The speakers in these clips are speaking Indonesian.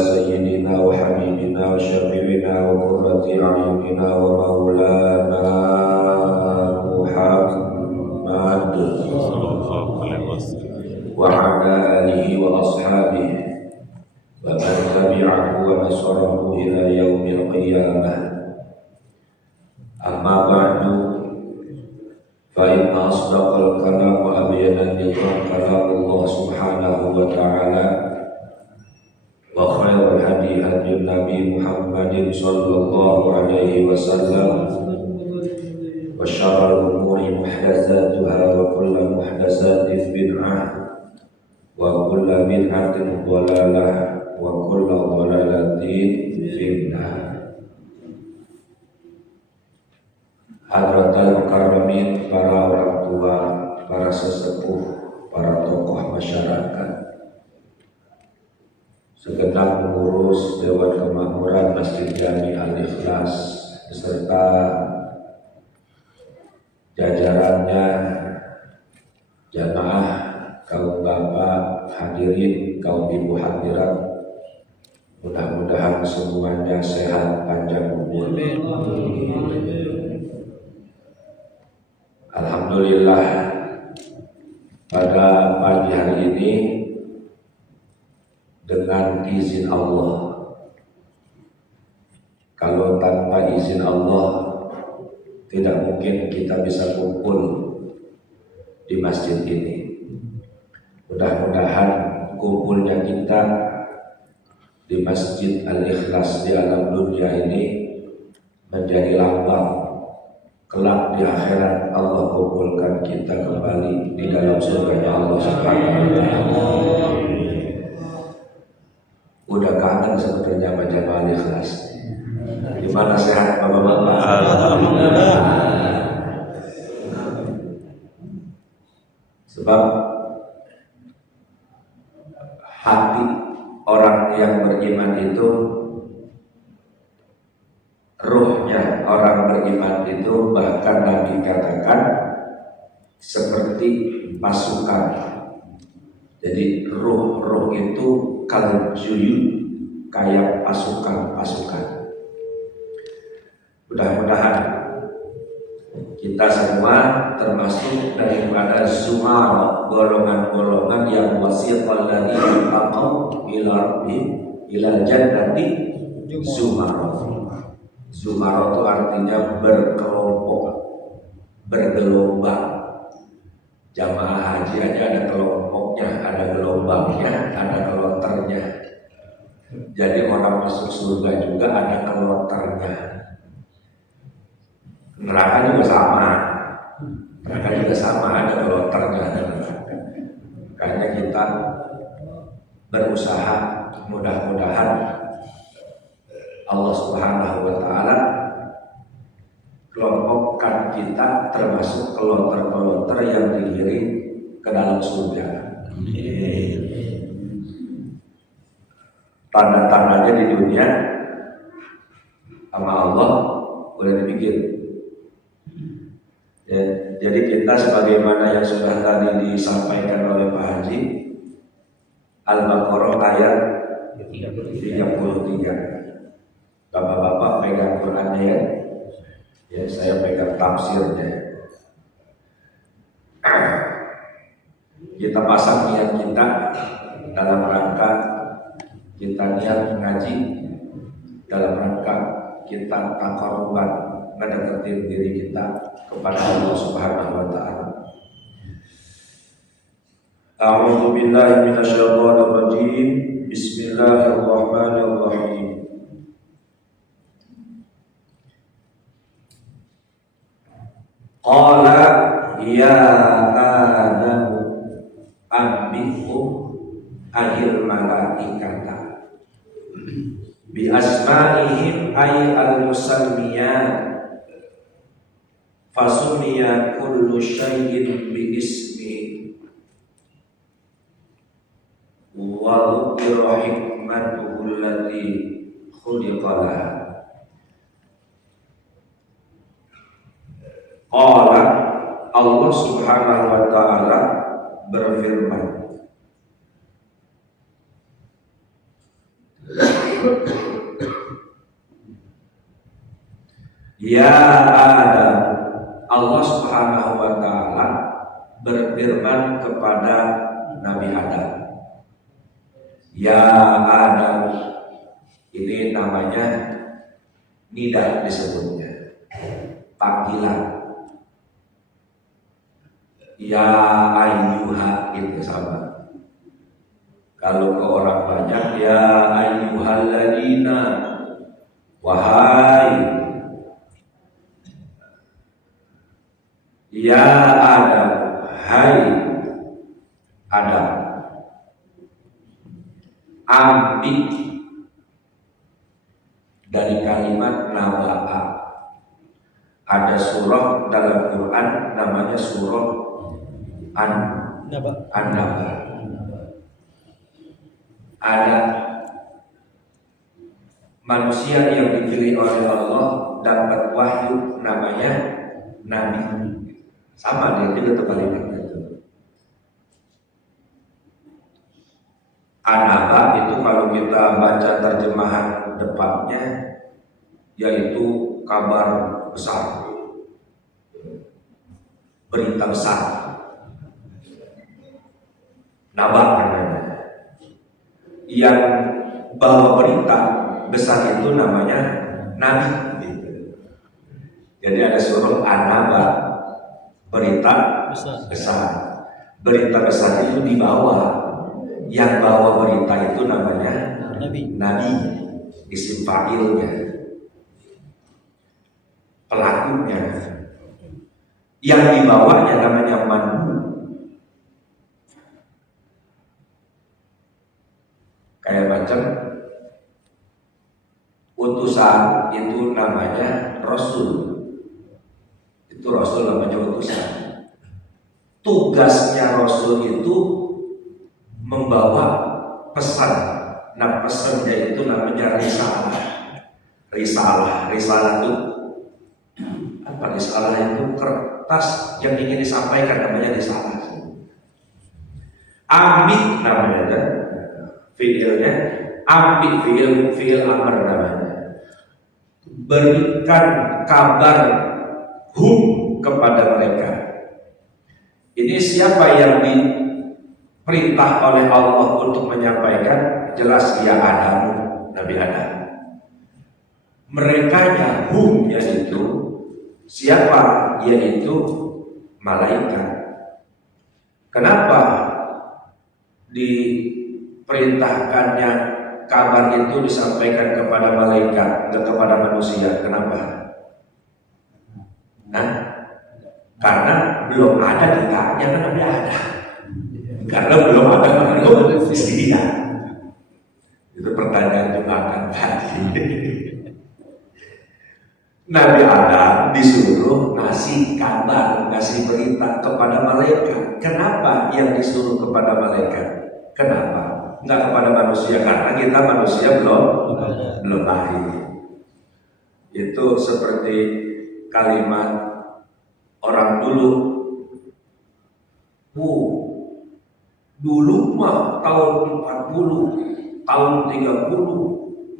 سيدنا وحبيبنا وشفيعنا وقرة أعيننا ومولانا محمد وعلى آله وأصحابه ومن تبعه ونصره إلى يوم القيامة. أما بعد فإن أصدق الكلام وأبين الذكر كلام الله سبحانه وتعالى وخير الهدي هدي النبي محمد صلى الله عليه وسلم وشر الأمور محدثاتها وكل محدثات بدعة وكل بدعة ضلالة وكل ضلالة في النار. Hadratal mukarramin, para orang tua, para sesepuh, para tokoh masyarakat, segenap pengurus Dewan Kemakmuran Masjid Jami Al-Ikhlas beserta jajarannya, jamaah, kaum bapak hadirin, kaum ibu hadirat, mudah-mudahan semuanya sehat panjang umur. Alhamdulillah, pada pagi hari ini dengan izin Allah, kalau tanpa izin Allah tidak mungkin kita bisa kumpul di masjid ini. Mudah-mudahan kumpulnya kita di Masjid Al-Ikhlas di alam dunia ini menjadi lambang kelak di akhirat Allah kumpulkan kita kembali di dalam surganya Allah Subhanahu wa Ta'ala. Udah kangen sebenarnya baca Al-Ikhlas. Gimana sehat bapak-bapak? Alhamdulillah. Sebab hati orang yang beriman itu, ruhnya orang beriman itu, bahkan Nabi katakan seperti pasukan. Jadi ruh itu kal juyud, kayak pasukan-pasukan. Mudah-mudahan kita semua termasuk daripada zumar, golongan-golongan yang wasiqal ladzina taqaw ila rabbihim ila jannati zumar. Zumar itu artinya berkelompok, bergelombang. Jamaah haji aja ada kelompoknya, ada gelombangnya, ada kloternya. Jadi orang masuk surga juga ada kloternya. Neraka juga sama, ada kloternya. Makanya kita berusaha, mudah-mudahan Allah Subhanahu wa Ta'ala kelompokkan kita termasuk kloter-kloter yang digiring ke dalam surga. Tanda-tandanya di dunia sama Allah boleh dibikin. Ya, jadi kita sebagaimana yang sudah tadi disampaikan oleh Pak Haji, Al-Baqarah ayat 33. Bapak-bapak pegang Qurannya ya, saya pegang tafsirnya. Kita pasang niat kita dalam rangka kita niat ngaji, dalam rangka kita taqarruban, mendekatkan diri kita kepada Allah Subhanahu wa Ta'ala. A'udzu billahi minasyaitonir rajim. Bismillahirrahmanirrahim. Qala ya Adam anbi'hum ahil malaikata bi asma'ihim ay al-musammiyan fasumiya kullu syai'in bi ismi wa dhukira hikmatuhu allati khuliqalah. Qala, Allah Subhanahu wa Ta'ala berfirman, Ya Adam, Allah Subhanahu wa taala berfirman kepada Nabi Adam. Ya Adam, ini namanya nidah disebutnya, panggilan. Ya ayyuha, itu sama. Kalau ke orang banyak, ya ayyuhalladzina, wahai. Ya Adam, hai Adam. Ambil dari kalimat naba'a. Ada surah dalam Quran namanya surah An-Naba. Ada manusia yang dipilih oleh Allah dapat wahyu namanya Nabi. Sama dia juga kalimatnya itu. An-Naba itu kalau kita baca terjemahan depannya yaitu kabar besar, berita besar. Naba namanya. Yang bawa berita besar itu namanya Nabi. Jadi ada surah An-Naba, berita besar. Berita besar itu dibawa. Yang bawa berita itu namanya Nabi. Isim fa'ilnya, pelakunya. Yang dibawanya namanya man. Kayak macam utusan itu namanya Rasul. Itu Rasul namanya utusan. Tugasnya Rasul itu membawa pesan. Nah, pesannya itu namanya risalah. Risalah itu apa? Risalah itu kertas yang ingin disampaikan, namanya risalah. Ambil namanya, fiilnya ambil, fiil amr namanya. Berikan kabar kepada mereka. Ini siapa yang diperintah oleh Allah untuk menyampaikan? Jelas ya Adam, Nabi Adam. Merekanya yaitu siapa? Yaitu malaikat. Kenapa diperintahkannya kabar itu disampaikan kepada malaikat, dan kepada manusia? Kenapa? Nah, karena belum ada kitabnya kan Nabi Adam. Karena belum ada manusia. Itu pertanyaan juga kan tadi. Nabi Adam disuruh ngasih kabar, ngasih berita kepada malaikat. Kenapa yang disuruh kepada malaikat? Kenapa? Enggak kepada manusia, karena kita manusia belum lahir. Itu seperti kalimat orang dulu. Dulu mah tahun 40, tahun 30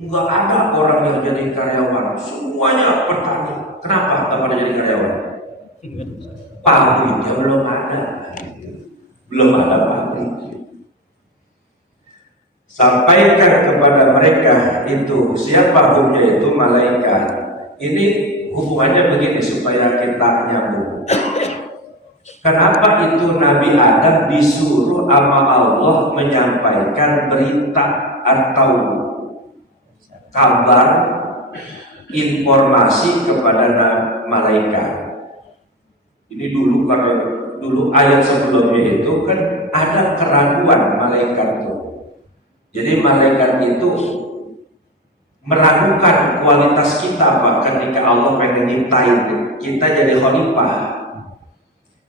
enggak ada orang yang jadi karyawan, semuanya petani. Kenapa enggak pada jadi karyawan? Pabriknya belum ada. Belum ada pabrik. Sampaikan kepada mereka itu siapa hukumnya, itu malaikat. Ini hubungannya begini supaya kita nyambung. Kenapa itu Nabi Adam disuruh sama Allah menyampaikan berita atau kabar, informasi kepada malaikat? Ini dulu, karena dulu ayat sebelumnya itu kan ada keraguan malaikat itu. Jadi malaikat itu meragukan kualitas kita, Pak, ketika Allah pengen nyiptain kita jadi khalifah.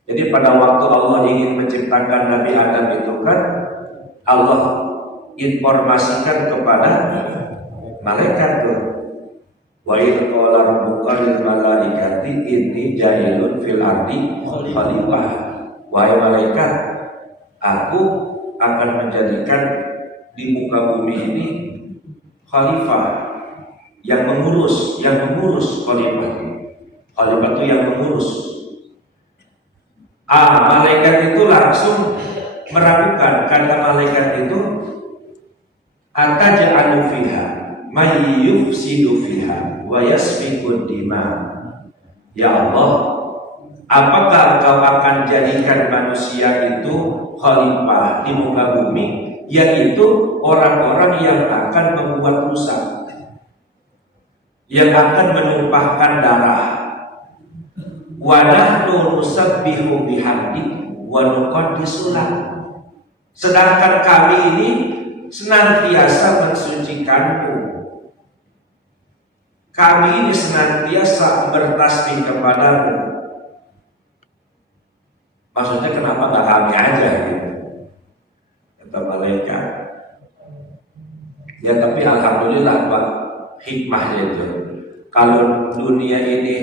Jadi pada waktu Allah ingin menciptakan Nabi Adam itu kan Allah informasikan kepada malaikat tuh. Wa idh qala rabbuka lil malaikati inni ja'ilun fil ardi khalifah. Wahai malaikat, aku akan menjadikan di muka bumi ini khalifah yang mengurus khalifah. Khalifah itu yang mengurus. Malaikat itu langsung meragukan. Kata malaikat itu, ataj'alu fiha may yufsidu fiha wa yasfiku dima. Ya Allah, apakah Engkau akan jadikan manusia itu khalifah di muka bumi, yaitu orang-orang yang akan membuat rusak, yang akan menumpahkan darah. Wa nahnu nusabbihu bihamdik wa nuqaddisu lak. Sedangkan kami ini senantiasa mensucikanmu. Kami ini senantiasa bertasbih kepadamu. Maksudnya kenapa gak kami aja gitu? Kata malaikat. Ya tapi alhamdulillah Pak, hikmahnya itu. Kalau dunia ini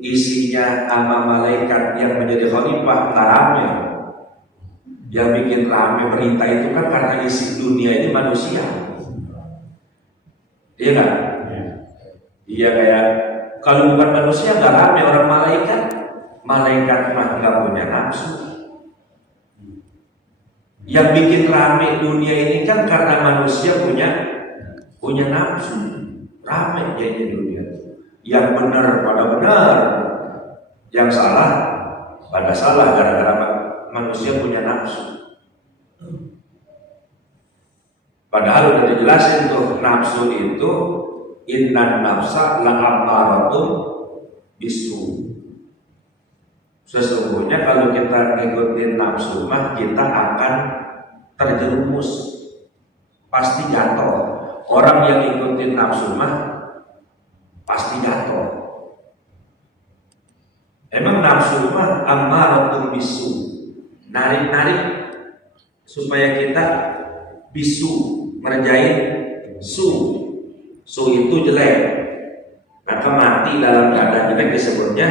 diisinya sama malaikat yang menjadi khalifah, rame. Yang bikin rame berita itu kan karena isi dunia ini manusia. Iya kan? Iya kayak kalau bukan manusia gak rame orang malaikat. Malaikat mah gak punya nafsu. Yang bikin rame dunia ini kan karena manusia punya nafsu. Rame jadinya dunia. Yang benar pada benar, yang salah pada salah gara-gara manusia punya nafsu. Padahal udah dijelasin tuh, nafsu itu innan nafsa la'ammaratun bisu. Sesungguhnya kalau kita ngikutin nafsu mah kita akan terjerumus, pasti jatuh. Orang yang ngikutin nafsu mah pasti jatuh. Emang nafsu mah ammaratun bisu, narik-narik supaya kita bisu, ngerjain su itu jelek, maka mati dalam keadaan jelek disebutnya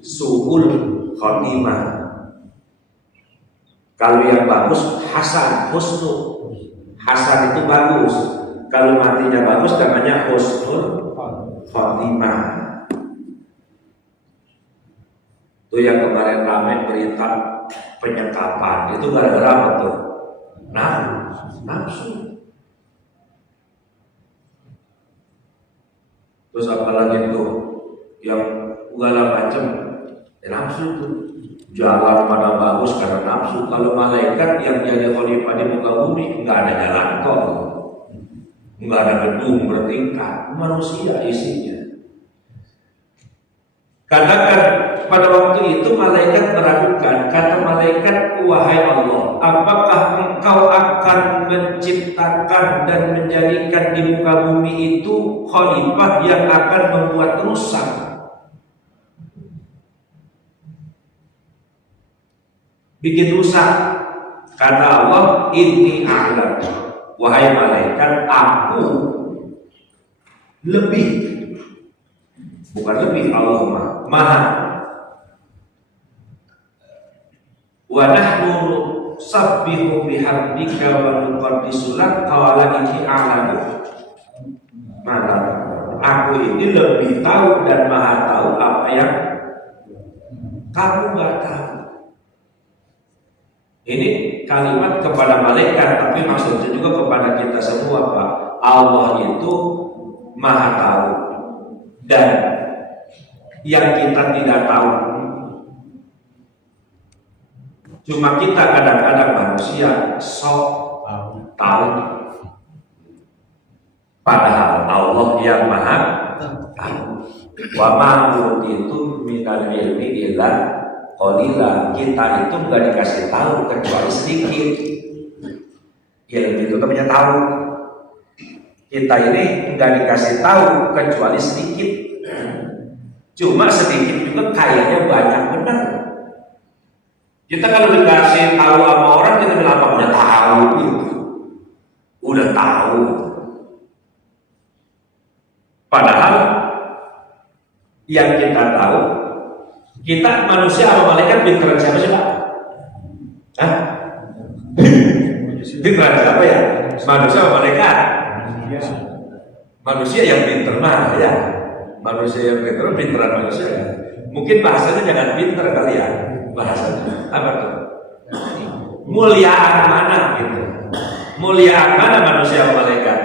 su'ul khotimah. Kalau yang bagus hasan, husnu. Hasan itu bagus. Kalau matinya bagus namanya husnul khotimah. Itu yang kemarin ramai berita penyekapan, itu gara-gara apa tuh? Nafsu. Terus apalagi tuh yang segala macam nafsu itu. Jalan pada bagus karena nafsu. Kalau malaikat yang jadi khalifah di muka bumi nggak ada jalan tol, nggak ada gedung bertingkat, manusia isinya. Katakan pada waktu itu malaikat meragukan. Kata malaikat, wahai Allah, apakah Engkau akan menciptakan dan menjadikan di muka bumi itu khalifah yang akan membuat rusak? Bikin rusak. Kata Allah, inni a'lam. Wahai malaikat, aku lebih, bukan lebih, Allah maha. Wa nahnu sabbihu bihamdika wa nuqaddisu lak, qala inni a'lamu. Maka aku ini lebih tahu dan maha tahu apa yang kamu gak tahu. Ini kalimat kepada malaikat, tapi maksudnya juga kepada kita semua, Pak. Allah itu maha tahu dan yang kita tidak tahu. Cuma kita kadang-kadang manusia sok tahu. Padahal Allah yang maha tahu. Wa ma utitu minal ilmi illa qalila. Kita itu nggak dikasih tahu kecuali sedikit. Ilmu itu namanya tahu. Kita ini nggak dikasih tahu kecuali sedikit. Cuma sedikit juga kayaknya banyak benar. Kita kalau dikasih tahu sama orang kita bilang apa? Udah tahu gitu. Udah tahu. Padahal yang kita tahu, kita manusia sama malaikat pinteran siapa sih Pak? Hah? Pinteran siapa ya? Manusia sama malaikat? Manusia yang pinter mah ya, manusia yang pinteran manusia. Mungkin bahasanya jangan pinter kali ya, bahasanya apa tuh? Muliaan mana gitu? Muliaan mana manusia sama malaikat?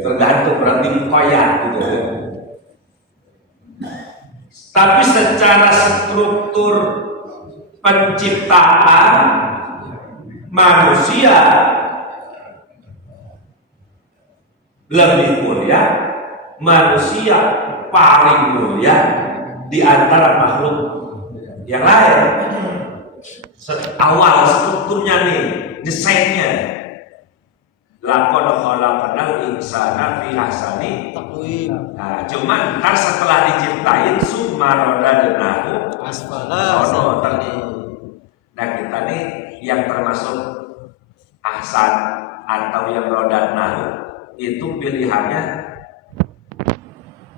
Tergantung berarti payah gitu. Tapi secara struktur penciptaan manusia lebih mulia, manusia paling mulia di antara makhluk yang lain. Awal strukturnya nih, desainnya. Laqad khalaqnal insana fi ahsani taqwim. Nah, cuman ntar setelah diciptain summa radadnahu asfala safilin. Nah, kita nih yang termasuk ahsan atau yang radadnahu itu pilihannya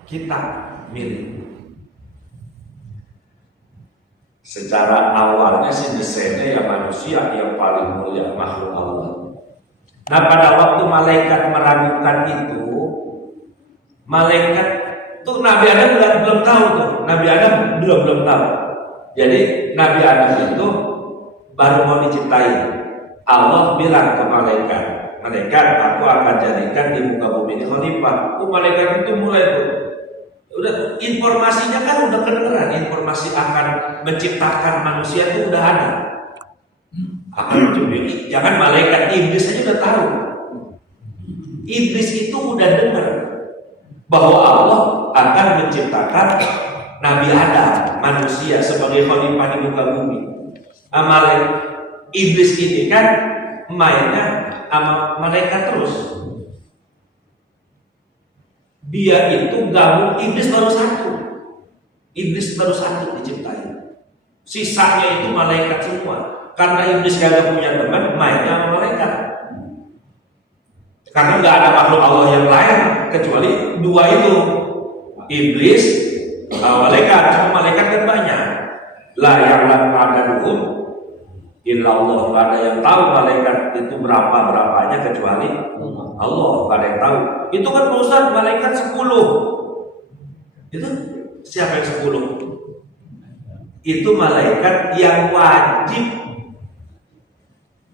kita milih. Secara awalnya sih desainnya ya manusia yang paling mulia makhluk Allah. Nah, pada waktu malaikat meragukan itu, malaikat tuh Nabi Adam belum tahu tuh, Nabi Adam belum tahu. Jadi Nabi Adam itu baru mau diciptain. Allah bilang ke malaikat, aku akan jadikan di muka bumi ini khalifah. Malaikat itu mulai tuh, udah informasinya kan udah kedengeran, informasi akan menciptakan manusia itu udah ada. Jangan malaikat, iblis aja udah tahu. Iblis itu udah dengar bahwa Allah akan menciptakan Nabi Adam, manusia sebagai khalifah di muka bumi. Iblis ini kan mainnya sama malaikat terus. Dia itu gabung, iblis baru satu diciptain. Sisanya itu malaikat semua. Karena iblis gak punya teman, mainnya sama malaikat. Karena gak ada makhluk Allah yang lain kecuali dua itu, iblis, malaikat. Cuma malaikat kan banyak. La ya'lamu adaduhum illallah. Gak ada yang tahu malaikat itu berapanya kecuali Allah. Gak ada yang tahu. Itu kan Ustaz, malaikat 10. Itu siapa yang 10? Itu malaikat yang wajib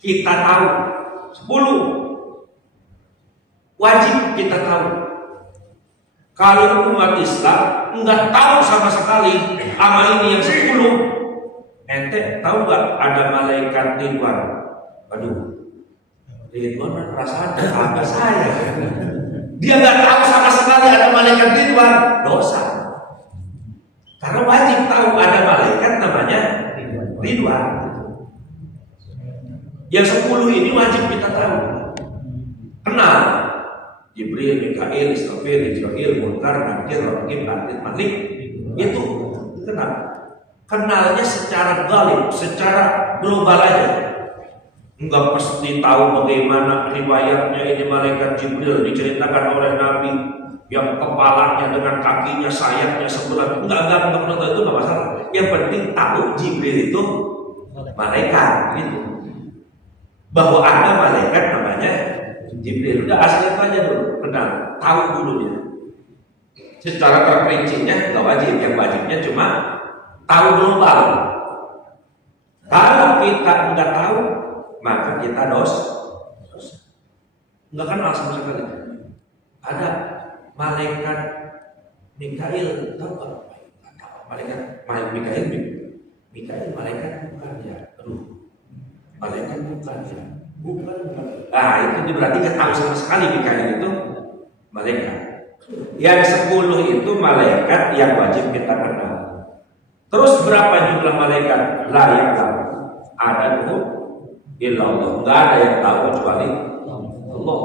kita tahu. 10 wajib kita tahu. Kalau umat Islam nggak tahu sama sekali sama ini yang 10, ente tahu nggak ada malaikat Ridwan? Aduh, Ridwan perasaan ada saya. Dia nggak tahu sama sekali ada malaikat Ridwan, dosa. Karena wajib tahu ada malaikat namanya Ridwan. Yang 10 ini wajib kita tahu. Kenal Jibril, Mikail, Israfil, Munkar, Nakir, Raqib, Atid, Malik. Itu kenal. Kenalnya secara galib, secara global aja. Enggak pasti tahu bagaimana riwayatnya ini malaikat Jibril diceritakan oleh Nabi yang kepalanya dengan kakinya, sayapnya sebelah. Enggak itu enggak masalah. Yang penting tahu Jibril itu malaikat gitu. Bahwa ada malaikat namanya Jibril. Udah asal itu aja dulu, kenal, tahu dulu dia. Secara terperincinya nggak wajib, yang wajibnya cuma tahu global. Kalau kita nggak tahu, maka kita dosa. Nggak kenal sama sekali. Ada malaikat Mikail, tahu nggak? Malaikat Mikail malaikat bukan ya. Malaikat bukan. Nah, itu berarti nggak tahu sama sekali Mikail itu malaikat. Yang 10 itu malaikat yang wajib kita kenal. Terus berapa jumlah malaikat? La ya'lamu adaduhum illallah. Nggak ada yang tahu kecuali Allah.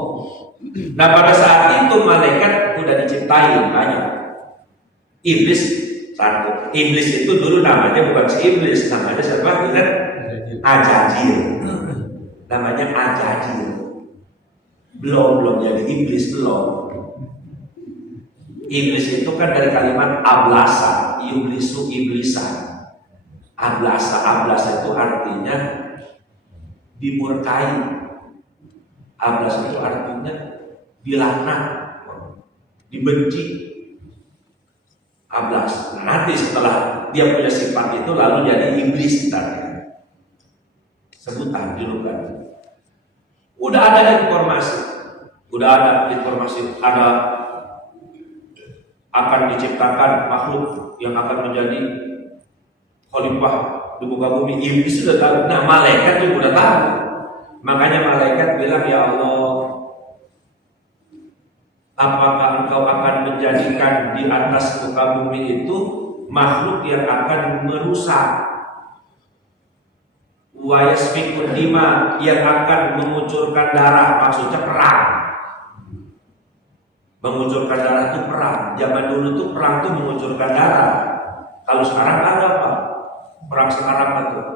Nah, pada saat itu malaikat udah diciptain banyak. Iblis satu. Iblis itu dulu namanya bukan si iblis, namanya siapa? Ingat? Ajajil. Namanya Ajajil. Belum jadi iblis, belum. Iblis itu kan dari kalimat ablasa, iblisu iblisan. Ablasa itu artinya dimurkai. Ablas itu artinya dilaknat, dibenci. Ablas. Nah, nanti setelah dia punya sifat itu lalu jadi iblis tadi. Sebutan julukan. Udah ada informasi, ada akan diciptakan makhluk yang akan menjadi khalifah di muka bumi. Iblis sudah tahu. Nah, malaikat juga udah tahu. Makanya malaikat bilang, ya Allah, apakah engkau akan menjadikan di atas muka bumi itu makhluk yang akan merusak, wa yasfikun dima, yang akan mengucurkan darah, maksudnya perang. Mengucurkan darah itu perang. Zaman dulu tuh perang tuh mengucurkan darah. Kalau sekarang ada apa? Perang sekarang apa tuh?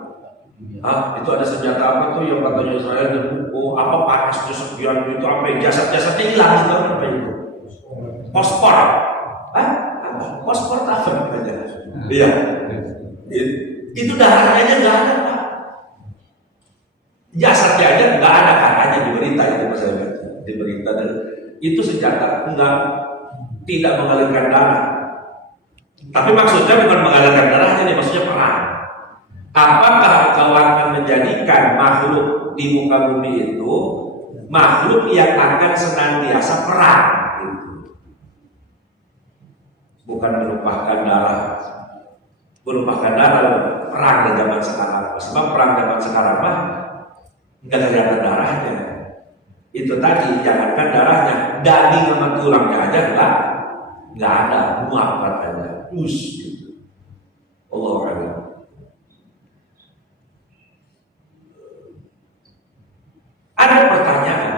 Itu ada senjata apa tuh yang katanya Israel dan apa panasnya sekian itu sampai jasad-jasadnya hilang gitu apa itu? Fosfor. Fosfor apa namanya? Iya. Itu darahnya aja nggak ada, Pak. Jasadnya aja nggak ada, katanya di berita itu Mas Ahmad. Di berita itu senjata tidak mengalirkan darah. Tapi maksudnya bukan mengalirkan darahnya nih, maksudnya perang. Apakah kau akan menjadikan makhluk di muka bumi itu makhluk yang akan senantiasa perang? Bukan melupakan darah, perang di zaman sekarang. Sebab perang zaman sekarang mah nggak kelihatan darahnya. Itu tadi, jangankan darahnya, daging sama tulangnya aja nggak ada, muak katanya, gitu. Allah Allah. Ada pertanyaan,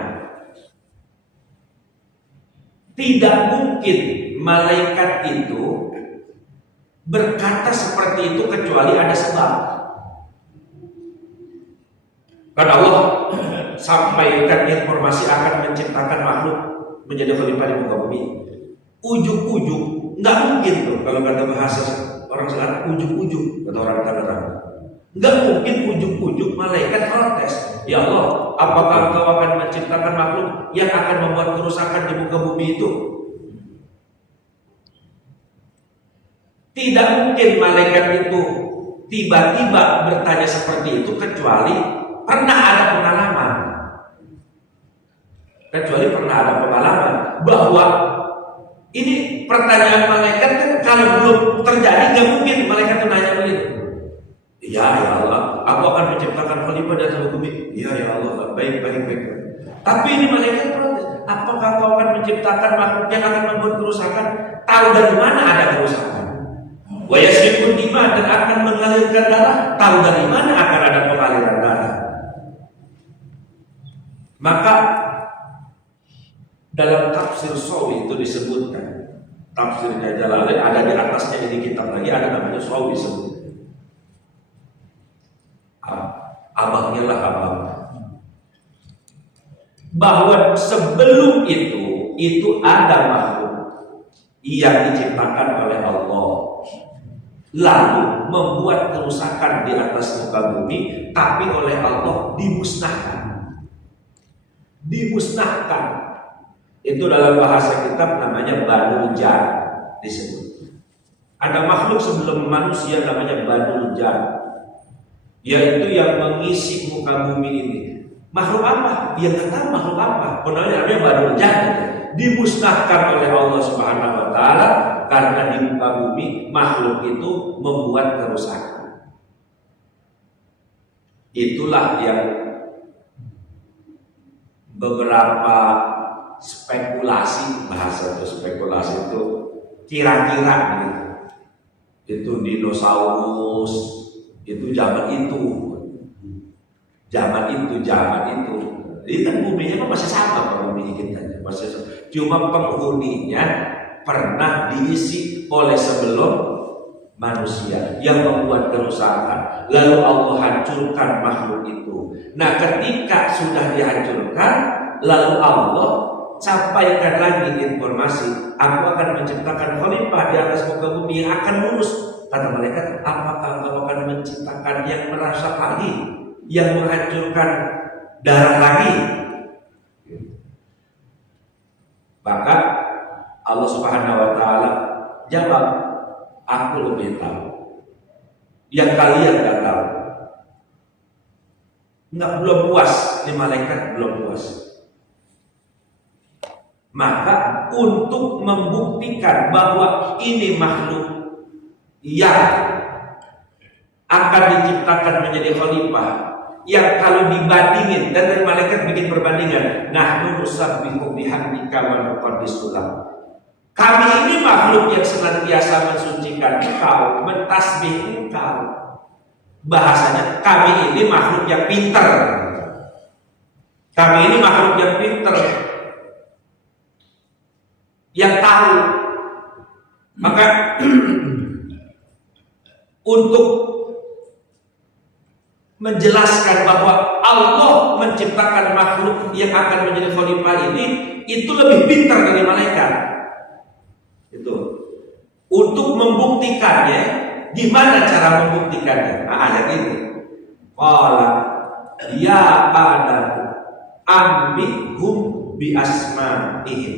tidak mungkin malaikat itu berkata seperti itu kecuali ada sebab. Karena Allah sampaikan informasi akan menciptakan makhluk menjadi khalifah di muka bumi. Ujuk-ujuk, nggak mungkin tuh kalau kata bahasa orang sekarang, ujuk-ujuk kata orang Tangerang. Nggak mungkin ujuk-ujuk malaikat protes. Ya Allah, apakah Engkau akan menciptakan makhluk yang akan membuat kerusakan di muka bumi itu? Tidak mungkin malaikat itu tiba-tiba bertanya seperti itu kecuali pernah ada pengalaman. Bahwa ini pertanyaan malaikat kan kalau belum terjadi nggak mungkin malaikat itu nanya begitu. Ya Allah, aku akan menciptakan khalifah di atas bumi. Ya Allah, baik. Tapi ini malaikat protes. Apakah kau akan menciptakan makhluk yang akan membuat kerusakan? Tahu dari mana ada kerusakan? Wa yasfikun dima, dan akan mengalirkan darah. Tahu dari mana akan ada pengaliran darah? Maka dalam tafsir Sawi itu disebutkan, tafsirnya Jalalain ada di atasnya di kitab lagi, ada namanya Sawi disebut. Abangnya lah abang. Bahwa sebelum itu ada makhluk yang diciptakan oleh Allah, lalu membuat kerusakan di atas muka bumi, tapi oleh Allah dimusnahkan. Itu dalam bahasa kitab namanya Banul Jan disebut. Ada makhluk sebelum manusia namanya Banul Jan, yaitu yang mengisi muka bumi ini. Makhluk apa? Ya nggak tahu makhluk apa. Benarnya namanya Banul Jan. Dimusnahkan oleh Allah Subhanahu Wa Taala karena di muka bumi makhluk itu membuat kerusakan. Itulah yang beberapa spekulasi, bahasa itu spekulasi itu kira-kira gitu. Itu dinosaurus, itu zaman itu. Ini kan buminya masih sama bumi kita, masih sama. Cuma penghuninya pernah diisi oleh sebelum manusia yang membuat kerusakan, lalu Allah hancurkan makhluk itu. Nah, ketika sudah dihancurkan, lalu Allah sampaikan lagi informasi, aku akan menciptakan khalifah di atas muka bumi yang akan lurus. Kata malaikat, apakah kau akan menciptakan yang merasa lagi, yang menghancurkan darah lagi? Maka Allah Subhanahu wa taala jawab, aku lebih tahu yang kalian nggak tahu. Belum puas, ini malaikat belum puas. Maka untuk membuktikan bahwa ini makhluk yang akan diciptakan menjadi khalifah, yang kalau dibandingin, dan dari malaikat bikin perbandingan, nahnu nusabbihu bihamdika wa nuqaddisu lak. Kami ini makhluk yang senantiasa mensucikan engkau, mentasbih engkau. Bahasanya, kami ini makhluk yang pintar. Kami ini makhluk yang pintar, yang tahu. Maka untuk menjelaskan bahwa Allah menciptakan makhluk yang akan menjadi khalifah ini, itu lebih pintar dari malaikat. Itu untuk membuktikannya. Gimana cara membuktikannya? Ayat ini, qala ya Adam ambihum bi asma'ihim.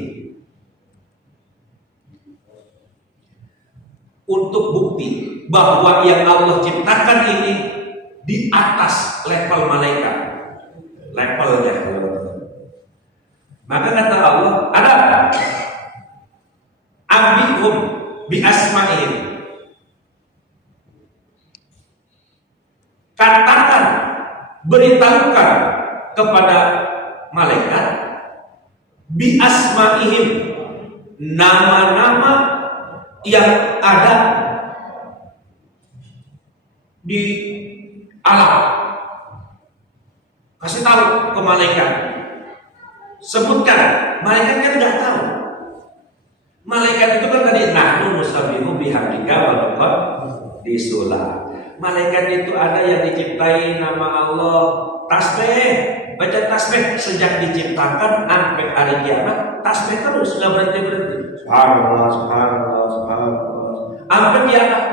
Untuk bukti bahwa yang Allah ciptakan ini di atas level malaikat, levelnya. Maka kata Allah, Adam ambihum bi asma'ihim. Katakan, beritahukan kepada malaikat bi asma'ihim, nama-nama yang ada di alam. Kasih tahu ke malaikat, sebutkan. Malaikat kan nggak tahu. Malaikat itu kan tadi nahnu nusabbihu bihamdika wa nuqaddisu lak. Malaikat itu ada yang diciptai nama Allah, tasbih, baca tasbih sejak diciptakan sampai hari kiamat, tasbih terus, nggak berhenti. Subhanallah, subhanallah, subhanallah. Sampai kiamat.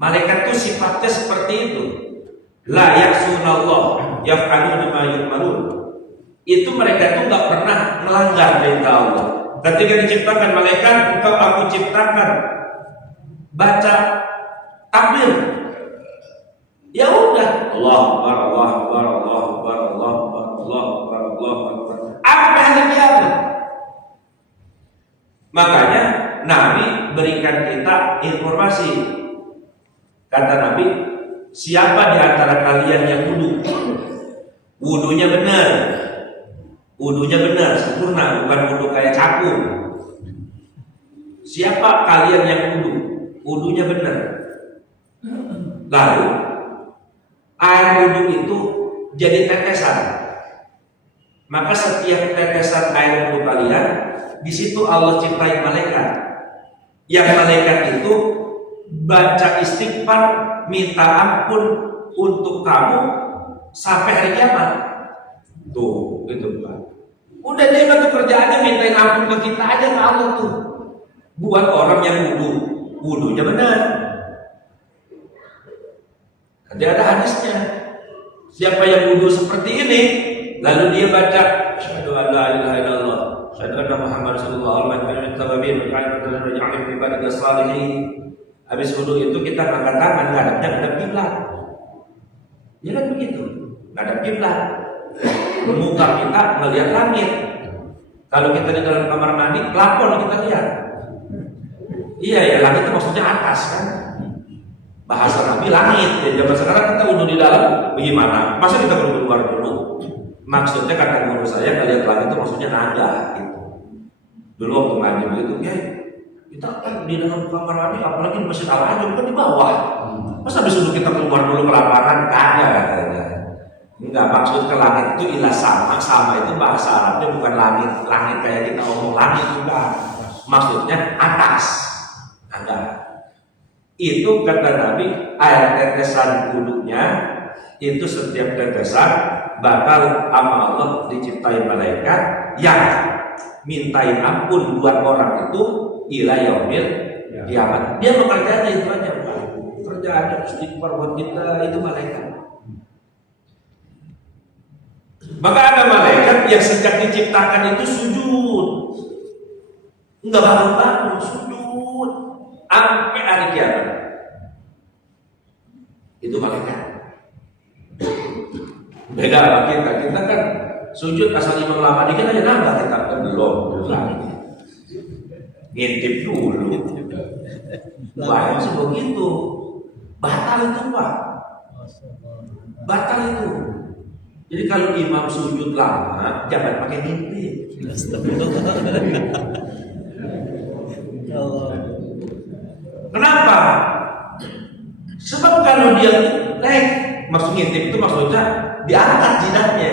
Malaikat itu sifatnya seperti itu. La ya'sunallah yaf'aluna ma yu'marun. Itu mereka itu nggak pernah melanggar perintah Allah. Ketika diciptakan malaikat, engkau aku ciptakan, baca takbir, ya udah, Allah Akbar, Allah Akbar, Allah Akbar, Allah Akbar, Allah Akbar, Allah Akbar, apa yang terjadi? Makanya Nabi berikan kita informasi. Kata Nabi, siapa di antara kalian yang wudu, wudunya benar, wudunya benar, sempurna, bukan wudu kayak cakung. Siapa kalian yang wudu, wudunya benar, lalu air wudu itu jadi tetesan, maka setiap tetesan air wudu kalian, di situ Allah ciptain malaikat. Yang malaikat itu baca istighfar, minta ampun untuk kamu sampai hari kiamat. Tuh, gitu Pak. Udah dia itu kerjaannya mintain ampun ke kita aja ke Allah tuh. Buat orang yang wudu, wudunya benar. Nanti ada hadisnya. Siapa yang wudu seperti ini, lalu dia baca asyhadu an la ilaha illallah, asyhadu anna Muhammadar Rasulullah, al-mahmudun tawabin, al-qa'imatun raja'in bi ibadikas salihin. Habis wudu itu kita angkat tangan, ngadepnya ngadep kiblat. Ya kan begitu, ngadep kiblat. Muka kita melihat langit. Kalau kita di dalam kamar mandi, plafon kita lihat. Iya ya, langit itu maksudnya atas kan. Bahasa Nabi langit. Ya, zaman sekarang kita wudu di dalam, bagaimana? Masa kita perlu keluar dulu? Maksudnya kata guru saya, ngelihat langit itu maksudnya nada gitu. Dulu waktu mandi begitu, ya kita kan di dalam kamar mandi, apalagi di masjid Al-Azhar kan di bawah. Masa habis itu kita keluar dulu ke lapangan? Kagak katanya. Enggak, maksud ke langit itu ilah sama. Sama itu bahasa Arabnya bukan langit. Langit kayak kita ngomong langit juga. Maksudnya atas. Ada. Itu kata Nabi, air tetesan wudunya itu setiap tetesan bakal sama Allah diciptain malaikat yang mintain ampun buat orang itu ila yaumil kiamat. Dia mengerjakannya itu aja, Pak. Kerjaannya istighfar buat kita itu malaikat. Maka ada malaikat yang sejak diciptakan itu sujud. Enggak bangun-bangun, sujud sampai hari kiamat. Itu malaikat. Beda sama kita kan sujud asal imam lama dikit aja nambah, kita kan belum lagi. Ngintip dulu. Wah, masih begitu. Batal itu, Pak. Batal itu. Jadi kalau imam sujud lama, jangan pakai ngintip. Kenapa? Sebab kalau dia maksud ngintip itu maksudnya diangkat jidatnya.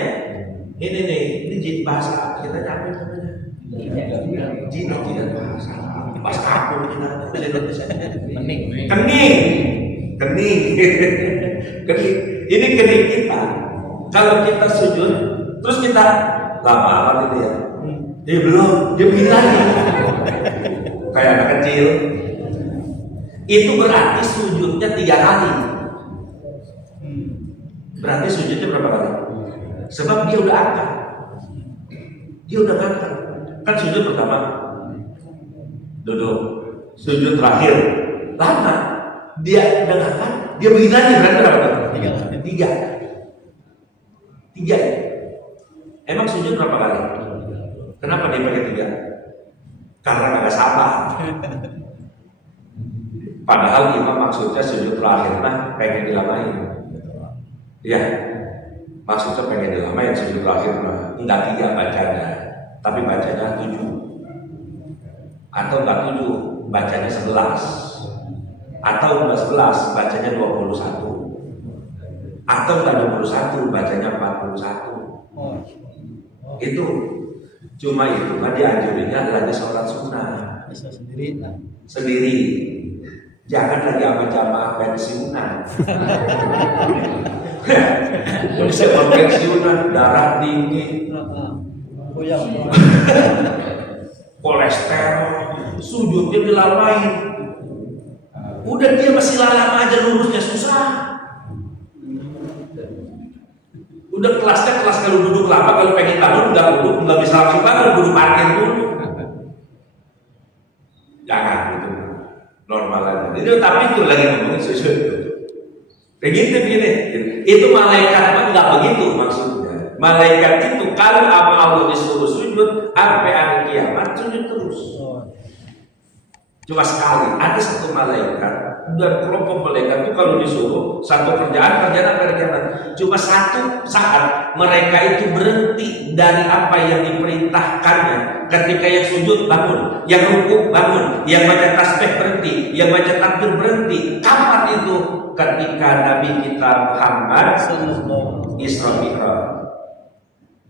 Ini jid bahasa kita capek namanya. Jidat bahasa. Bahasa aku kening. Ini kening kita. Kalau kita sujud, terus kita lama itu ya. Dia belum, dia begini lagi. Kayak anak kecil. Itu berarti sujudnya 3 kali. Berarti sujudnya berapa kali? Sebab dia udah angkat. Dia udah angkat. Kan sujud pertama duduk, sujud terakhir lama. Dia udah angkat, dia begini lagi, berarti berapa? 3. Emang sujud berapa kali? Kenapa dia pakai 3? Karena gak sabar. Padahal imam maksudnya sujud terakhir mah pengen dilamain. Iya, maksudnya pengen dilamain sujud terakhir mah enggak 3 bacanya, tapi bacanya 7. Atau enggak 7, bacanya 11. Atau enggak 11, bacanya 21. Atau enggak 21, bacanya 41. Itu cuma itu mah dianjurinnya lagi sholat sunnah sendiri. Jangan lagi sama jamaah pensiunan. Bisa pensiunan, darah tinggi, kolesterol, sujudnya dilamain. Udah dia masih lama aja lurusnya susah. Udah kelasnya kelas kalau duduk lama, kalau pengen bangun nggak bisa langsung bangun, duduk parkir dulu. Jangan gitu. Normal aja. Jadi tapi itu lagi ngomongin sujud. Begitu gini. Itu malaikat nggak begitu maksudnya. Malaikat itu kalau apa Allah disuruh sujud sampai hari kiamat sujud terus. Cuma sekali ada satu malaikat dan kelompok malaikat itu kalau disuruh satu kerjaan sampai kiamat. Cuma satu saat mereka itu berhenti dari apa yang diperintahkannya. Ketika yang sujud bangun, yang rukuk bangun, yang baca tasbih berhenti, yang baca takbir berhenti. Kapan itu? Ketika Nabi kita Muhammad Isra Mi'raj.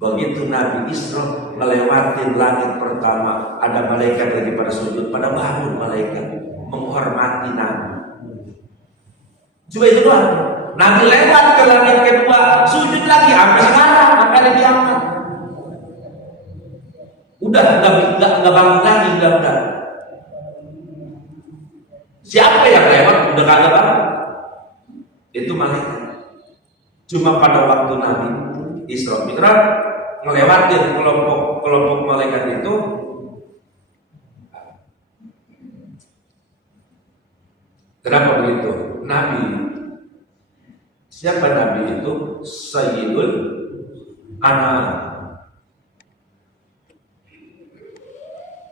Begitu Nabi Isra melewati langit pertama, ada malaikat lagi pada sujud, pada bangun malaikat menghormati Nabi. Cuma itu doang. Nabi lewat ke langit kedua, sujud lagi sampai sekarang, sampai lagi diangkat. Udah nggak bangun lagi, udah. Siapa yang lewat udah kagak bangun? Itu malaikat. Cuma pada waktu Nabi Isra Mi'raj ngelewatin kelompok malaikat itu, kenapa begitu? Nabi, siapa Nabi itu? Sayyidul Anam,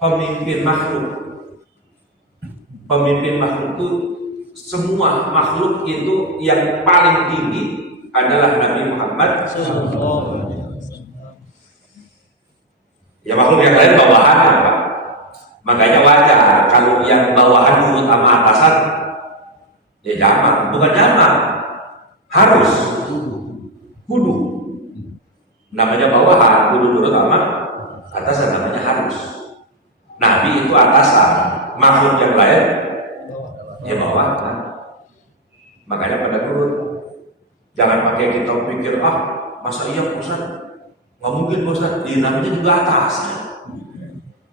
pemimpin makhluk. Pemimpin makhluk itu semua makhluk itu yang paling tinggi adalah Nabi Muhammad. Ya makhluk yang lain bawahan apa? Makanya wajar kalau yang bawahan nurut sama atasan, ya jamak, bukan jamak, harus kudu. Namanya bawahan, kudu nurut sama atasan, namanya harus. Nabi itu atasan, makhluk yang lain ya bawahan. Makanya pada nurut. Jangan pakai kita pikir masa iya Ustaz? Nggak mungkin Ustaz, di namanya juga atasan.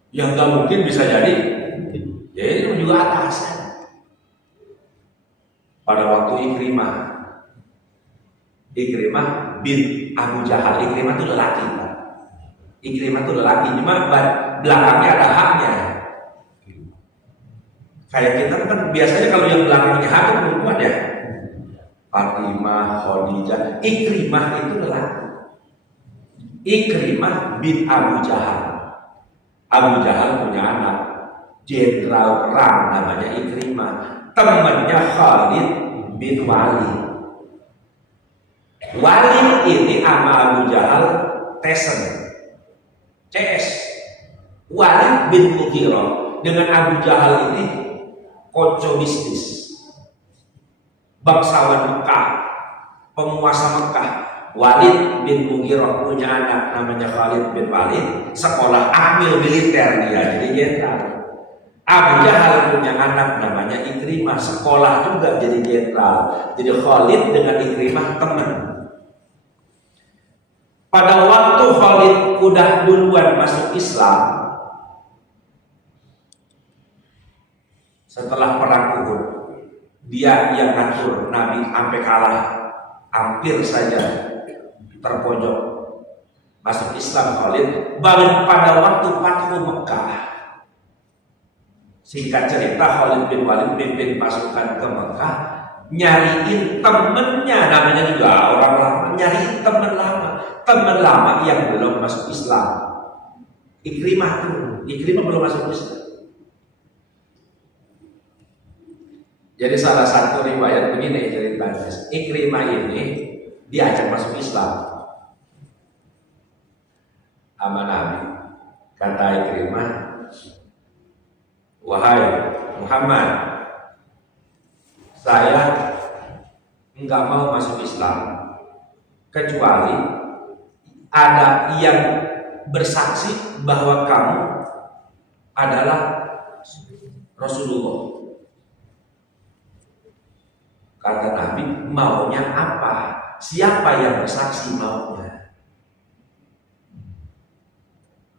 Yang nggak mungkin bisa jadi, ya itu juga atasan. Pada waktu Ikrimah bin Abu Jahal, Ikrimah itu lelaki, Ikrimah itu lelaki, cuma belakangnya ada haknya. Kayak kita kan biasanya kalau yang belakangnya Hakim perempuan ya. Fatimah, Khadijah, Ikrimah itu lelaki. Ikrimah bin Abu Jahal. Abu Jahal punya anak jenderal perang namanya Ikrimah. Temannya Khalid bin Walid. Walid ini sama Abu Jahal tesen CS. Walid bin Mughirah dengan Abu Jahal ini konco bisnis. Bangsawan Mekah, penguasa Mekah. Walid bin Mughirah punya anak namanya Khalid bin Walid, sekolah amil militer dia jadi jenderal. Abu Jahal punya anak namanya Ikrimah, sekolah juga jadi jenderal. Jadi Khalid dengan Ikrimah teman. Pada waktu Khalid udah duluan masuk Islam, setelah perang Uhud, dia yang ngatur Nabi sampai kalah, hampir saja terpojok masuk Islam Khalid. Baru pada waktu Fathu Mekah, singkat cerita Khalid bin Walid pimpin pasukan ke Mekah, nyariin temennya, namanya juga orang lama, nyariin teman lama yang belum masuk Islam. Ikrimah belum masuk Islam. Jadi salah satu riwayat begini ceritanya, Ikrimah ini diajak masuk Islam sama Nabi. Kata Ikrimah, wahai Muhammad, saya enggak mau masuk Islam kecuali ada yang bersaksi bahwa kamu adalah Rasulullah. Kata Nabi, maunya apa? Siapa yang bersaksi maunya?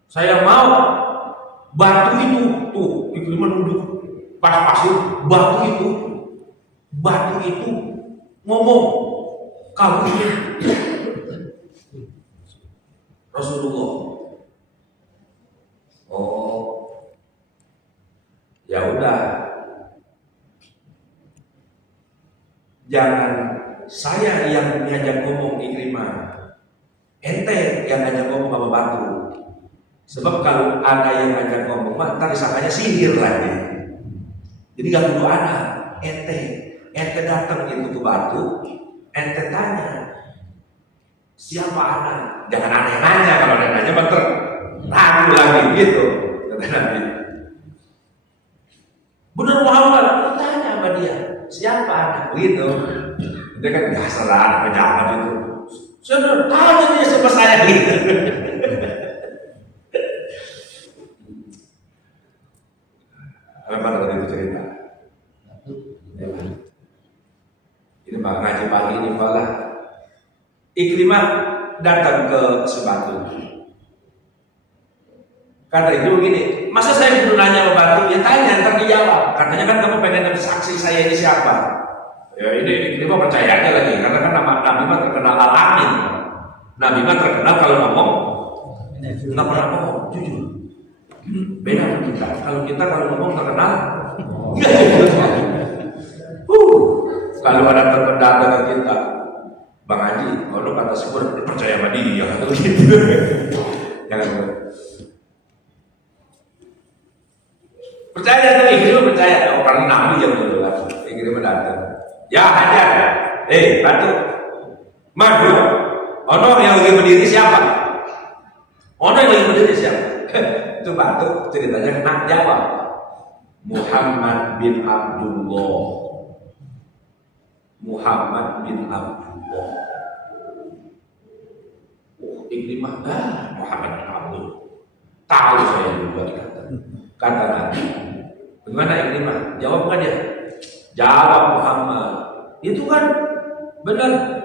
Saya mau batu itu, tuh Ikrimah duduk pas pasir, batu itu ngomong, kamu ini Rasulullah. Oh, ya udah. Jangan saya yang diajak ngomong Ikrimah, ente yang ngajak ngomong sama batu. Sebab kalau ada yang ngajak ngomong, ntar disangkanya sihir lagi. Jadi gak perlu ada, ente datang itu ke batu, ente tanya siapa anak. Jangan aneh nanya, kalau aneh nanya betul ragu lagi gitu. Kata Nabi, bener Muhammad, tanya sama dia siapa anak gitu. Dia kan biasa lah pejabat itu. Sudah tanya dia sama saya gitu. Apa tadi itu cerita? Ini Pak ngaji pagi ini malah Ikrimah datang ke sebatu. Kata itu begini, masa saya perlu nanya sama batu? Ya tanya, ntar dijawab. Katanya kan kamu pengen saksi saya ini siapa? Ya ini Ikrimah percaya aja lagi, karena kan Nabi mah terkenal al-amin. Nabi mah terkenal kalau ngomong nggak pernah bohong, jujur. Beda dengan kita. Kalau ngomong terkenal, kalau ada terkenal dengan kita, Bang Haji, kalau kata syukur percaya sama dia, gitu. Jangan percaya tuh, Ikrimah percaya. Orang Nabi yang betul lah. Ikrimah datang. Ya hajar, batu, maju. Ono yang lagi berdiri siapa? Itu batu ceritanya nak jawab. Muhammad bin Abdullah. Ikrimah, Muhammad bin Abdullah. Tahu saya juga kata Nabi. Bagaimana Ikrimah? Jawab kan dia? Jawab Muhammad. Itu kan benar.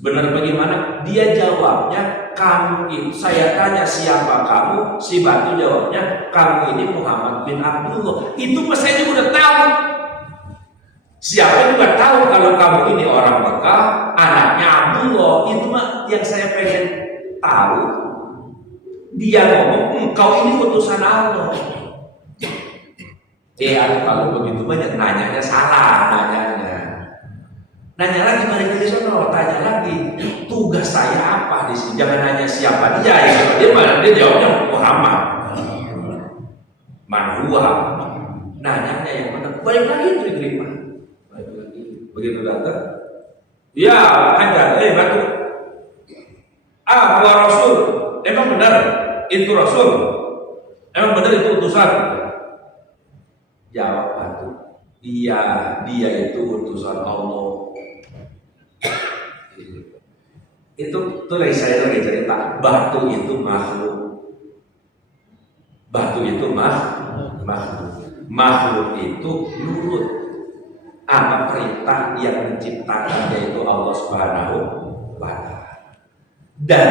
Benar bagaimana? Dia jawabnya, kamu itu, saya tanya siapa kamu, si batu jawabnya, kamu ini Muhammad bin Abdullah. Itu saya juga udah tahu. Siapa juga tahu kalau kamu ini orang Mekah, anaknya Abdullah. Itu mah yang saya pengen tahu. Dia ngomong, engkau ini utusan Allah. Kalau begitu banyak nanyanya salah nanyanya. Nanya lagi balik ke sono, tanya lagi tugas saya apa di sini. Jangan nanya siapa dia, dia jawabnya Muhammad. Manhua. Nanyanya yang mana? Balik lagi itu diterima. Balik lagi. Begitu datang, ya ada, batu. Wa Rasul. Emang benar itu Rasul? Emang benar itu utusan? Jawab batu. Iya, dia itu utusan Allah. Itu lagi saya lagi cerita. Batu itu makhluk. Batu itu makhluk. Makhluk itu nurut apa perintah yang menciptakan, yaitu Allah Subhanahu wa Ta'ala. Dan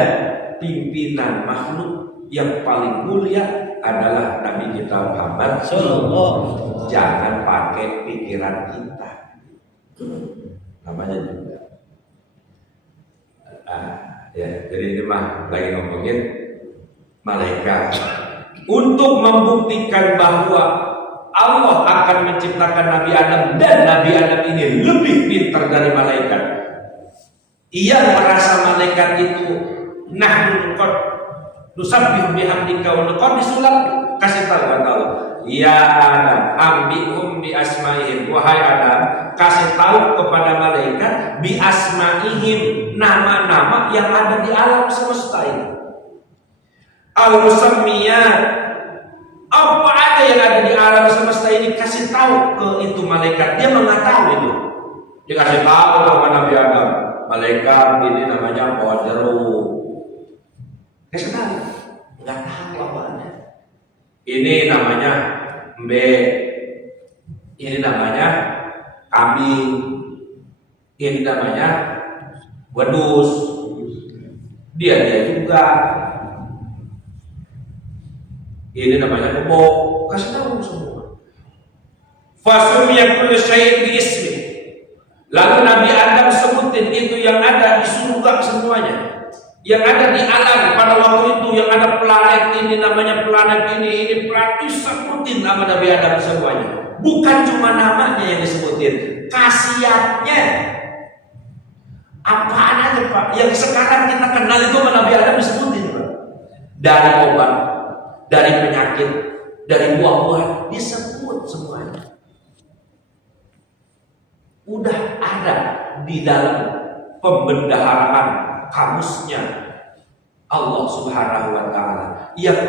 pimpinan makhluk yang paling mulia adalah Nabi kita Muhammad Sallallahu. Jangan pakai pikiran kita. Namanya juga. Jadi ini mah lagi ngomongin malaikat. Untuk membuktikan bahwa Allah akan menciptakan Nabi Adam dan Nabi Adam ini lebih pintar dari malaikat. Ia merasa malaikat itu nahnu qad nusabbihu bihamdika wa nuqaddisu lak. Kasih tahu kata Allah, ya Adam, ambihum bi asmaihim. Wahai Adam, kasih tahu kepada malaikat bi asmaihim, nama-nama yang ada di alam semesta ini. Al-musammiyat, apa ada yang ada di alam semesta ini, kasih tahu ke itu malaikat. Dia mengetahui itu. Dia kasih tahu nama Nabi Adam. Malaikat ini namanya Qadru. Kasih tahu. Enggak tahu apanya. Ini namanya Mbe. Ini namanya kambing. Ini namanya wedus. Dia juga. Ini namanya kebo. Kasih tahu semua. Fasumiyat kullu syai'in bi ismi. Lalu Nabi Adam sebutin itu yang ada di surga semuanya. Yang ada di alam pada waktu itu, yang ada planet ini namanya planet ini planet, disebutin nama Nabi Adam semuanya. Bukan cuma namanya yang disebutin, khasiatnya. Apaan aja Pak? Yang sekarang kita kenal itu sama Nabi Adam disebutin Pak. Dari obat, dari penyakit, dari buah-buahan, disebut semuanya. Udah ada di dalam pembendaharaan kamusnya Allah Subhanahu wa Ta'ala yang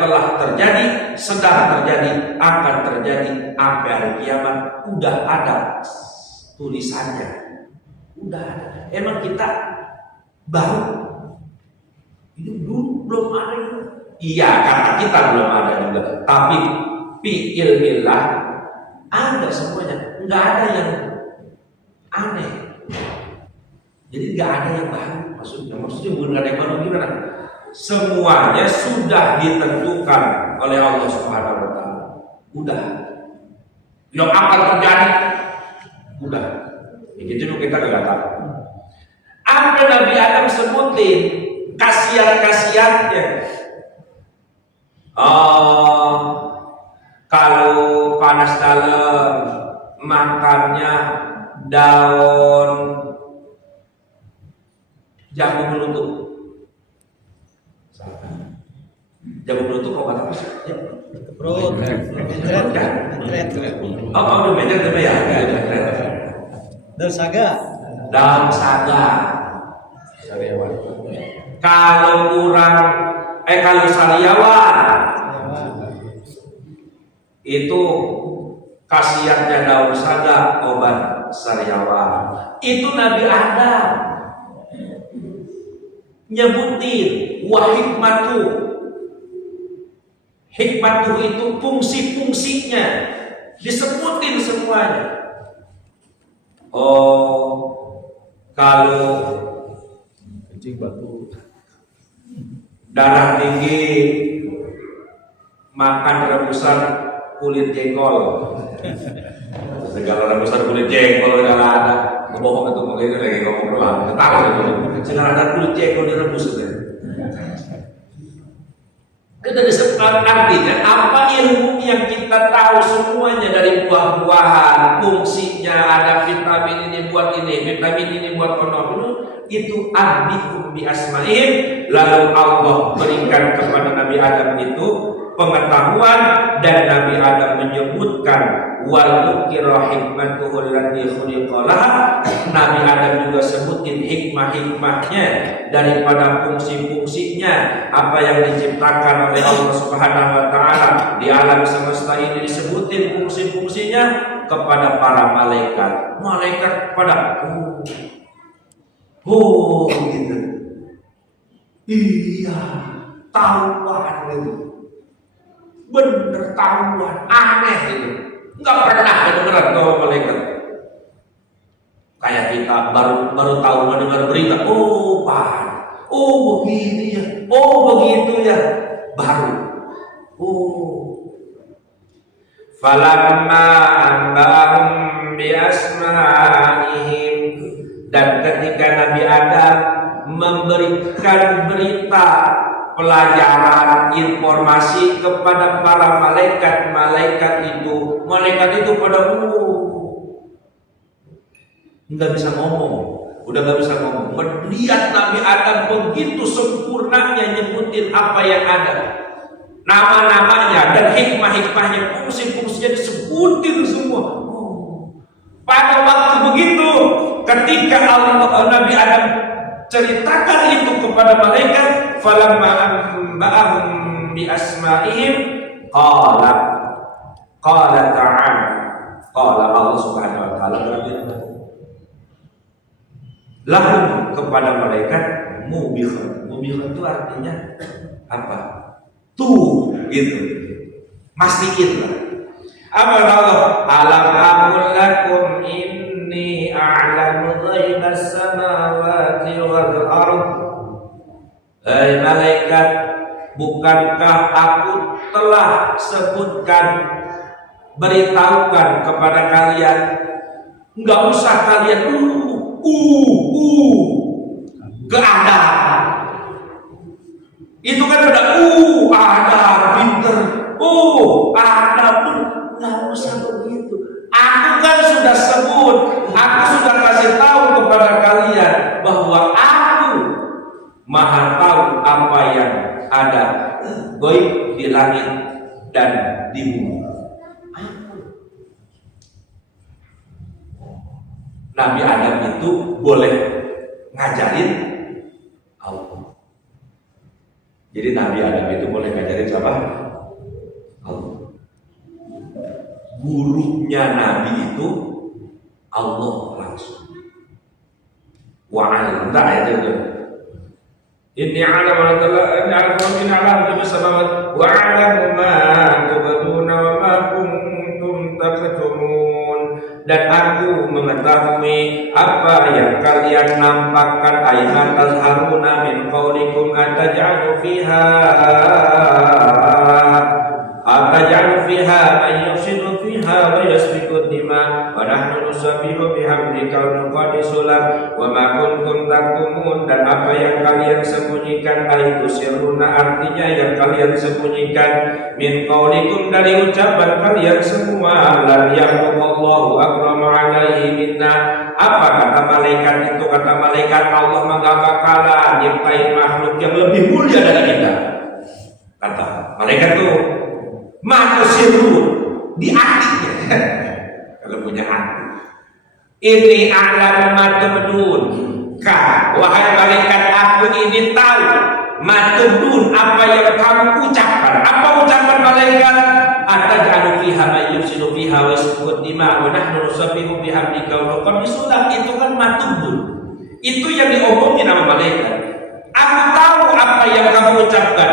telah terjadi, sedang terjadi, akan terjadi sampai hari kiamat. Udah ada tulisannya, udah ada. Emang kita baru ini dulu belum ada itu. Iya, karena kita belum ada juga. Tapi fi ilmillah ada semuanya. Nggak ada yang aneh. Jadi nggak ada yang baru. Maksudnya bukan ada yang baru gimana? Semuanya sudah ditentukan oleh Allah Subhanahu wa Ta'ala. Udah. Yang akan terjadi udah. Begitu kita nggak tahu. Apa Nabi Adam sebutin khasiat-khasiatnya. Kalau panas dalam, makannya daun jambu belutuk. Jambu belutuk kok kata apa sih? Perut. Udah meja ya. Daun saga. Daun saga. Kalau kurang, kalau sariawan itu khasiatnya daun saga, obat sariawan. Itu Nabi Adam nyebutin hikmatu itu fungsi-fungsinya disebutin semuanya. Kalau kencing batu, darah tinggi, makan rebusan kulit jengkol. Segala rebusan kulit jengkol udah ada. Bohong itu mungkin lagi ngomong doang. Ketawa itu. Segala ada kulit jengkol direbus itu. Kita disebut artinya apa ilmu yang kita tahu semuanya dari buah-buahan, fungsinya ada vitamin ini buat ini, vitamin ini buat konon itu ambikum bi asma'in, lalu Allah berikan kepada Nabi Adam itu pengetahuan dan Nabi Adam menyebutkan wal ukira hikmatuhu allati khuliqalah. Nabi Adam juga sebutin hikmah-hikmahnya daripada fungsi-fungsinya, apa yang diciptakan oleh Allah Subhanahu wa taala di alam semesta ini, disebutin fungsi-fungsinya kepada para malaikat. Malaikat pada gitu. Iya, tahuan gitu. Bener tahuan, aneh gitu. Enggak pernah kedengeran kalau malaikat. Kayak kita baru tahu mendengar berita, oh Pak, oh begini ya, oh begitu ya, baru. Oh. Falamma ambahum bi asma'ihim, dan ketika Nabi Adam memberikan berita, pelajaran, informasi kepada para malaikat itu pada nggak bisa ngomong, udah nggak bisa ngomong. Melihat Nabi Adam begitu sempurnanya nyebutin apa yang ada, nama-namanya dan hikmah-hikmahnya, fungsi-fungsinya disebutin semua. Pada waktu begitu, ketika Nabi Adam ceritakan itu kepada malaikat, falamma amba'ahum bi asma'ihim qala ta'ala, qala Allah Subhanahu wa taala berfirman, lahum, kepada malaikat, mubikhat. Mubikhat itu artinya apa? Tuh gitu, mastiin lah. Apa Allah? Alam aqul lakum inni a'lamu ghaibas samawati wal ardh. Hai malaikat, bukankah aku telah sebutkan, beritahukan kepada kalian? Enggak usah kalian keadaan. Itu kan ada ada pinter, ada pun, nggak usah begitu. Aku kan sudah sebut, aku sudah kasih tahu kepada kalian bahwa aku maha tahu apa yang ada gaib di langit dan di bumi. Nabi Adam itu boleh ngajarin Allah. Jadi Nabi Adam itu boleh ngajarin siapa? Allah. Gurunya Nabi itu Allah langsung. Wa'ala, entah ayat itu. Inni a'lamu wa a'lamu samawati wa a'lamu ma tubduna wa ma kuntum taktumun. Dan aku mengetahui apa yang kalian nampakkan, ayat tazharuna min qaulikum ataj'alu fiha man yufsidu fiha wa yasfiku dima wa nahnu nusabbihu bihamdika wa nuqaddisu lak wa ma kuntum taktumun. Dan apa yang kalian sembunyikan, itu sirruna, artinya yang kalian sembunyikan, min qaulikum, dari ucapan kalian semua, lan yakhluqallahu akramu alaihi minna. Apa kata malaikat itu? Kata malaikat, Allah enggak bakalan nyiptain makhluk yang lebih mulia dari kita. Kata malaikat itu manusia di hatinya. Kalau punya hati, ini a'lamu ma tubdun, wahai malaikat, aku ini tahu ma tubdun, apa yang kamu ucapkan. Apa ucapan malaikat? Ataj'alu fiha may yufsidu fiha wa yasfiku dima wa nahnu nusabbihu bihamdika wa nuqaddisu lak. Itu kan ma tubdun, itu yang diomongin sama malaikat. Aku tahu apa yang kamu ucapkan,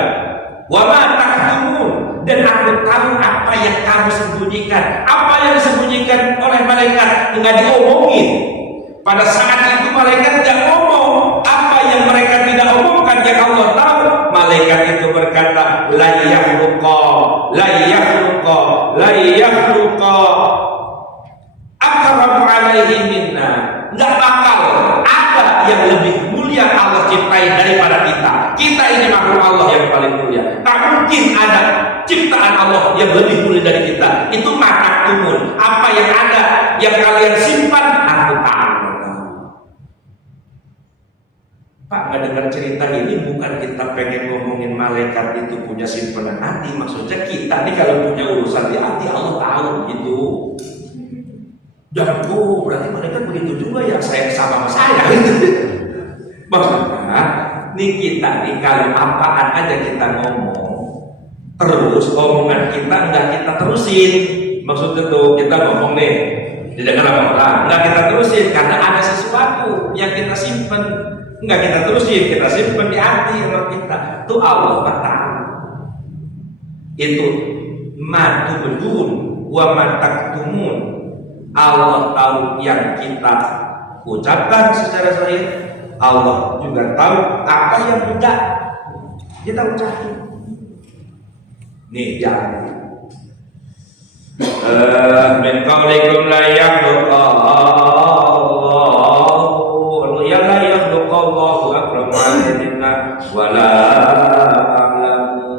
wa ma taktumun, dan aku tahu apa yang kamu sembunyikan. Apa yang disembunyikan oleh malaikat enggak diomongin. Pada saat itu malaikat tidak ngomong apa yang mereka tidak omongkan, yang Allah tahu. Malaikat itu berkata, la yakhluqa akramu alaihi minna. Enggak bakal ada yang lebih mulia Allah ciptai daripada daripada kita. Kita ini makhluk Allah yang paling mulia. Tak mungkin ada ciptaan Allah yang lebih mulia dari kita. Itu mata tumun. Apa yang ada yang kalian simpan, aku tahu. Pak, mendengar cerita ini bukan kita pengen ngomongin malaikat itu punya simpanan hati. Maksudnya kita nih kalau punya urusan di hati, Allah tahu gitu. Dan berarti malaikat begitu juga yang sayang sama saya. Maksudnya, nih kita nih kalau apaan aja kita ngomong, terus omongan kita nggak kita terusin. Maksudnya tuh kita ngomong nih, didengar sama orang, nggak kita terusin karena ada sesuatu yang kita simpen. Enggak kita terusin, kita simpan di hati sama kita. Itu Allah tahu. Itu matu bedun wa mataktumun. Allah tahu yang kita ucapkan secara zahir. Allah juga tahu apa yang tidak kita ucapkan. Nih jangan. Min qaulikum la yakhluqa wala a'lamu.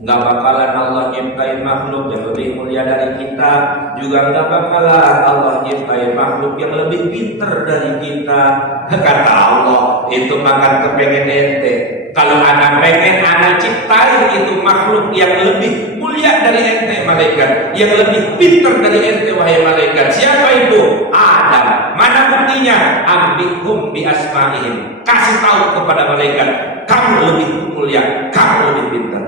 Nggak bakalan Allah nyiptain makhluk yang lebih mulia dari kita, juga nggak bakalan Allah nyiptain makhluk yang lebih pinter dari kita. Kata Allah, itu makan kepengen ente. Kalau anak pengen anak ciptain itu makhluk yang lebih mulia dari ente malaikat, yang lebih pinter dari ente wahai malaikat. Siapa itu? Adam. Mana buktinya? Ambikum bi asma'ihim. Kasih tahu kepada malaikat, kamu lebih mulia, kamu lebih pintar.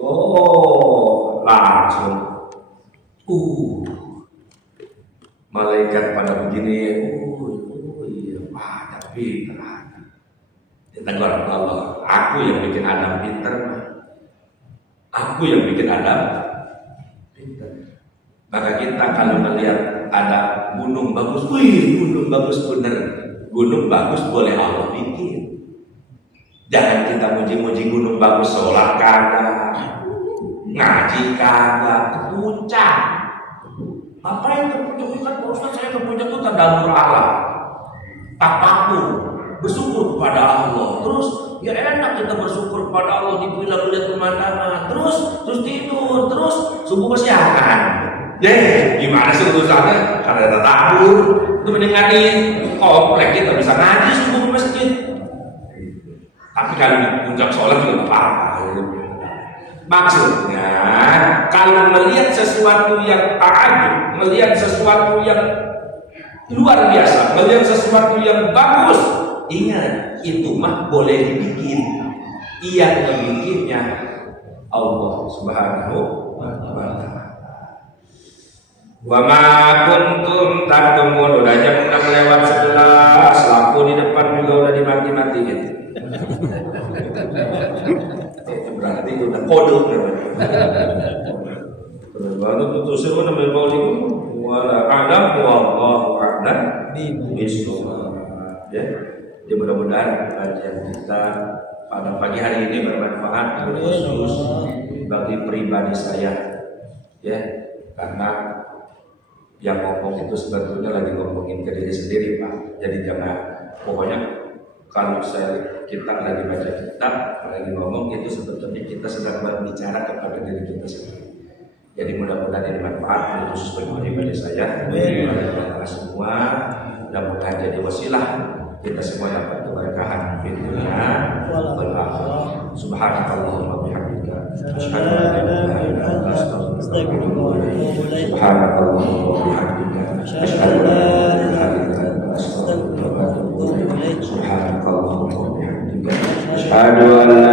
Oh, langsung. Malaikat pada begini. Iya, pada pintar. Ditegur Allah, aku yang bikin Adam pintar. Aku yang bikin Adam pintar. Maka kita kalau melihat ada gunung bagus, gunung bagus bener. Gunung bagus boleh Allah bikin. Jangan kita muji-muji gunung bagus, sholat kagak, ngaji kagak, ke puncak. Apa yang ke puncak? Kan Ustaz saya ke puncak itu tadabbur alam, tafakur, bersyukur kepada Allah. Terus ya enak kita bersyukur kepada Allah di melihat pemandangan. Terus tidur, terus subuh kesiangan. Gimana sih urusannya? Karena ada tabur. Itu mendingan di komplek kita bisa ngaji subuh ke masjid. Tapi kalau di puncak sholat juga apa-apa. Maksudnya, kalau melihat sesuatu yang ta'ajub, melihat sesuatu yang luar biasa, melihat sesuatu yang bagus, ingat itu mah boleh dibikin. Yang membikinnya Allah Subhanahu wa Ta'ala. Wa ma kuntum taktumun. Udah jam 6 lewat 11, lampu di depan juga udah dimati-matiin. Berarti udah kode baru tutusin mana berbaulikum wala a'lam wallahu a'lam bishawab. Ya, jadi mudah-mudahan kajian kita pada pagi hari ini bermanfaat khusus bagi pribadi saya. Ya, karena yang ngomong itu sebetulnya lagi ngomongin ke diri sendiri, Pak. Jadi jangan, pokoknya kalau kita lagi baca kitab, lagi ngomong itu sebetulnya kita sedang berbicara kepada diri kita sendiri. Jadi mudah-mudahan ini manfaat khusus bagi pribadi saya, bagi kita semua, mudah-mudahan jadi wasilah kita semua yang berkeberkahan di dunia wal akhirah. Subhanakallahumma bihamdika asyhadu an la ilaha illa anta astaghfiruka wa atubu ilaik. Subhanakallahumma bihamdika asyhadu an la ilaha illa anta astaghfiruka wa atubu ilaik. Subhanakallahumma bihamdika asyhadu an la